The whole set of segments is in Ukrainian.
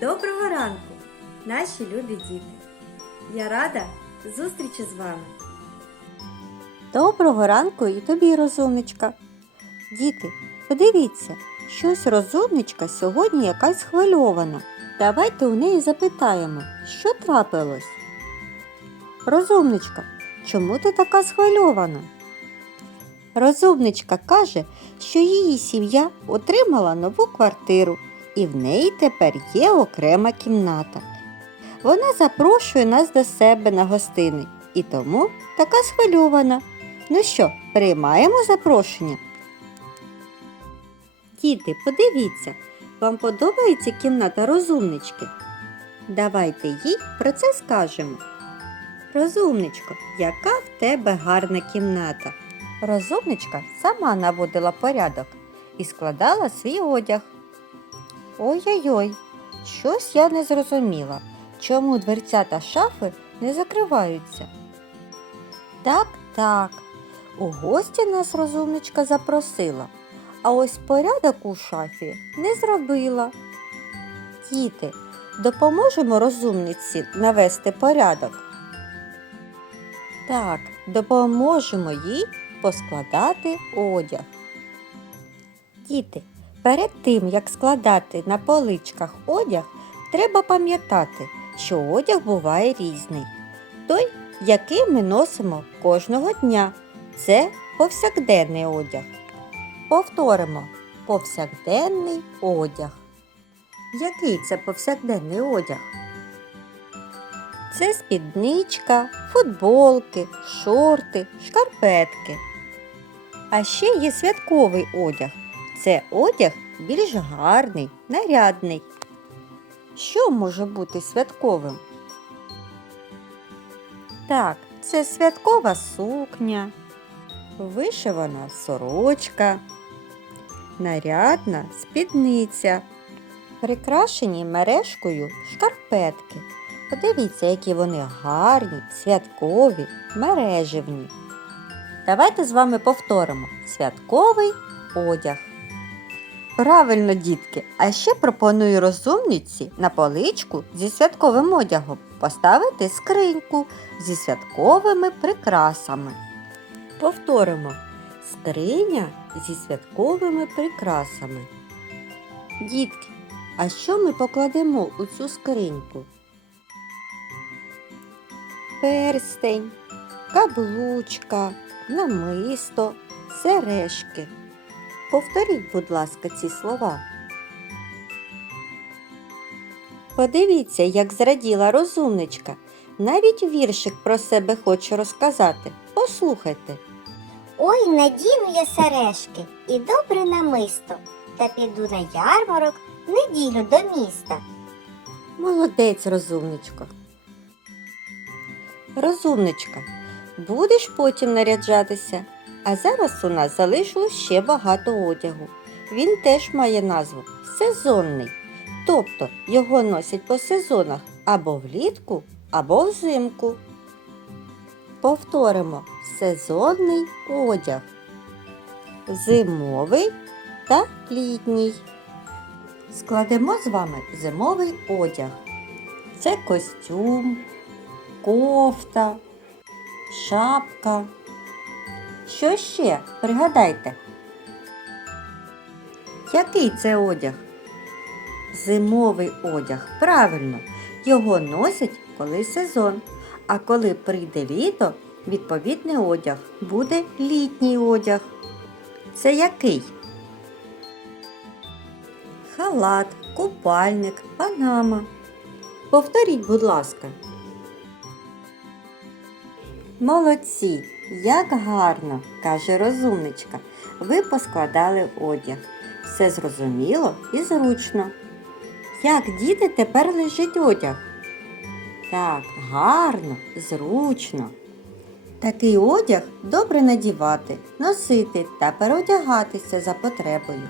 Доброго ранку, наші любі діти! Я рада зустрічі з вами. Доброго ранку і тобі, розумничка. Діти, подивіться, щось розумничка сьогодні якась схвильована. Давайте у неї запитаємо, що трапилось. Розумничка, чому ти така схвильована? Розумничка каже, що її сім'я отримала нову квартиру і в неї тепер є окрема кімната. Вона запрошує нас до себе на гостини і тому така схвильована. Ну що, приймаємо запрошення? Діти, подивіться, вам подобається кімната розумнички? Давайте їй про це скажемо. Розумничко, яка в тебе гарна кімната. Розумничка сама наводила порядок і складала свій одяг. Ой-ой-ой, щось я не зрозуміла, чому дверцята шафи не закриваються. Так, так, у гості нас розумничка запросила, а ось порядок у шафі не зробила. Діти, допоможемо розумниці навести порядок. Так, допоможемо їй поскладати одяг. Діти, перед тим, як складати на поличках одяг, треба пам'ятати, що одяг буває різний. Той, який ми носимо кожного дня, це повсякденний одяг. Повторимо повсякденний одяг. Який це повсякденний одяг? Це спідничка, футболки, шорти, шкарпетки. А ще є святковий одяг. Це одяг більш гарний, нарядний. Що може бути святковим? Так, це святкова сукня, вишивана сорочка, нарядна спідниця, прикрашені мережкою шкарпетки. Подивіться, які вони гарні, святкові, мереживні. Давайте з вами повторимо святковий одяг. Правильно, дітки, а ще пропоную розумниці на поличку зі святковим одягом поставити скриньку зі святковими прикрасами. Повторимо скриня зі святковими прикрасами. Дітки, а що ми покладемо у цю скриньку? Перстень, каблучка, намисто, сережки. Повторіть, будь ласка, ці слова. Подивіться, як зраділа розумничка. Навіть віршик про себе хоче розказати. Послухайте. Ой, надіну я сережки і добре намисто, та піду на ярмарок в неділю до міста. Молодець, розумничко. Розумничка, будеш потім наряджатися, а зараз у нас залишилось ще багато одягу. Він теж має назву сезонний. Тобто його носять по сезонах або влітку, або взимку. Повторимо сезонний одяг. Зимовий та літній. Складемо з вами зимовий одяг. Це костюм, кофта, шапка. Що ще? Пригадайте. Який це одяг? Зимовий одяг. Правильно. Його носять, коли сезон. А коли прийде літо, відповідний одяг буде літній одяг. Це який? Халат, купальник, панама. Повторіть, будь ласка. Молодці, як гарно, каже розумничка. Ви поскладали одяг. Все зрозуміло і зручно. Як діти тепер лежить одяг? Так, гарно, зручно. Такий одяг добре надівати, носити та переодягатися за потребою.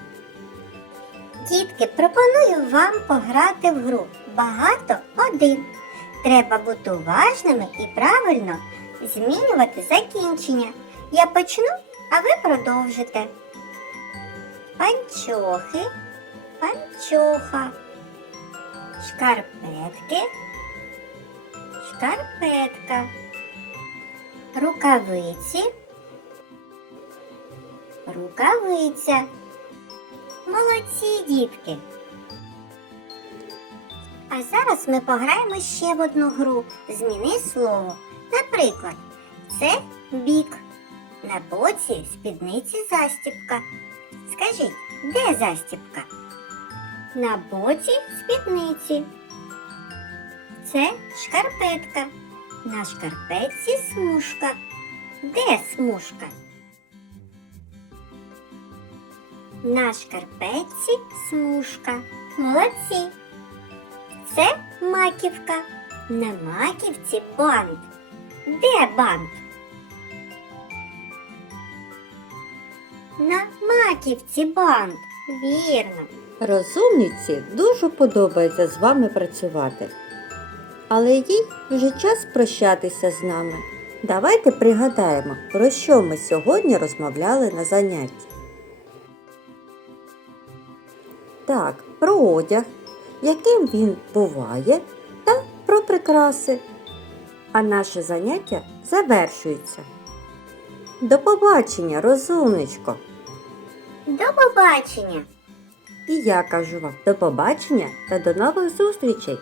Дітки, пропоную вам пограти в гру Багато один. Треба бути уважними і правильно змінювати закінчення. Я почну, а ви продовжите. Панчохи, панчоха, шкарпетки, шкарпетка, рукавиці, рукавиця. Молодці, дітки! А зараз ми пограємо ще в одну гру. Зміни слово. Наприклад, це бік. На боці спідниці застіпка. Скажіть, де застіпка? На боці спідниці. Це шкарпетка. На шкарпетці смужка. Де смужка? На шкарпетці смужка. Молодці. Це маківка. На маківці бант. Де бант? На маківці бант. Вірно. Розумниці дуже подобається з вами працювати. Але їй вже час прощатися з нами. Давайте пригадаємо, про що ми сьогодні розмовляли на занятті. Так, про одяг, яким він буває, та про прикраси. А наше заняття завершується. До побачення, розумничко! До побачення! І я кажу вам до побачення та до нових зустрічей!